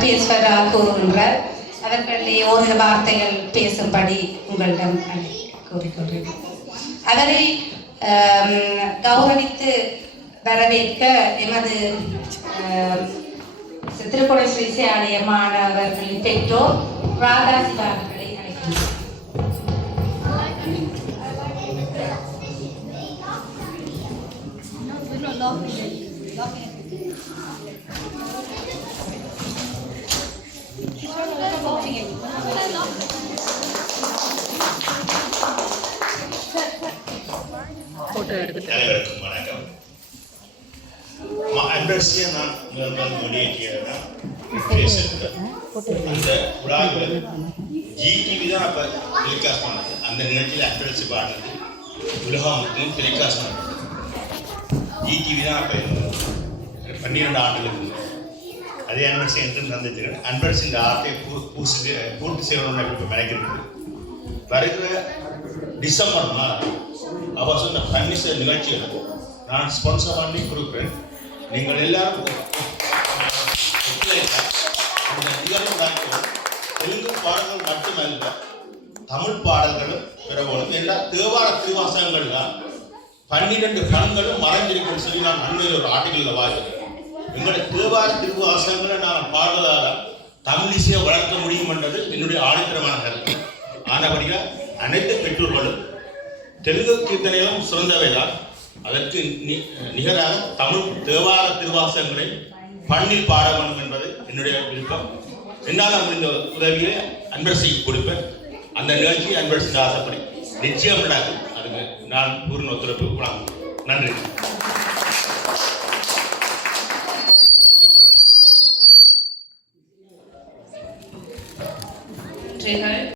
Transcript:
பேசுவதா கூறுகின்றார். அவர்களை ஓரிரு வார்த்தைகள் பேசும்படி உங்களிடம் கூறிக்கொள்கிறேன். அவரை கௌரவித்து வரவேற்க எமது திருக்குடை சுவிசை ஆலய மாணவர்களின் பெற்றோர் ராதா சிவா அவர்களை அழைக்கின்றனர். அனைவருக்கும் வணக்கம். அன்பரசியை நான் முதல் வெளியேற்றியதான் அந்த விழாவில் ஜிடிவி தான் அப்போ டெலிகாஸ்ட் பண்ணது. அந்த நிகழ்ச்சியில் அன்பரசி பாடினது உலகமுக்கும் டெலிகாஸ்ட் பண்ணது ஜிடிவி தான். அப்போ 12 ஆண்டுகளுக்கு அதே அன்பரசி என்று சந்திச்சிருக்கேன். அன்பரசின் ஆர்ட்டை பூர்த்தி செய்யணும்னு இப்போ நினைக்கிறது. வருகிற டிசம்பர் மாதம் அவர் சொன்ன பன்னிச நிகழ்ச்சிகளை நான் ஸ்பான்சர் பண்ணி கொடுக்குறேன். நீங்கள் எல்லாரும் இந்த நிகழ்வு நடக்கும். தெலுங்கு பாடல்கள் மட்டுமல்ல, தமிழ் பாடல்களும் பிறவோடும் எல்லா தேவார திருவாசகங்கள் தான் 12 பண்களும் மறைஞ்சிருக்கும் சொல்லி நான் அண்மையில் ஒரு ஆர்டிகளில் வாசிக்கிறேன். எங்களுடைய தேவார திருவாசகங்களை நான் பாடுவதால் தமிழிசையை வளர்க்க முடியும் என்றது என்னுடைய ஆணித்தரமான கருத்து. ஆனபடியாக அனைத்து பெற்றோர்களும் தெலுங்கு கீர்த்தனைகளும் சிறந்தவைதான். அதற்கு நிகராக தமிழ் தேவார திருவாசகங்களை பண்ணில் பாட வேண்டும் என்பது என்னுடைய விருப்பம். என்னால் முடிந்த உதவியை அன்பரசிக்கு கொடுப்பேன். அந்த நிகழ்ச்சி அன்பரசி ஆசைப்படி நிச்சயம் நடக்கும். அதுக்கு நான் பூர்ண ஒத்துழைப்பு. நன்றி.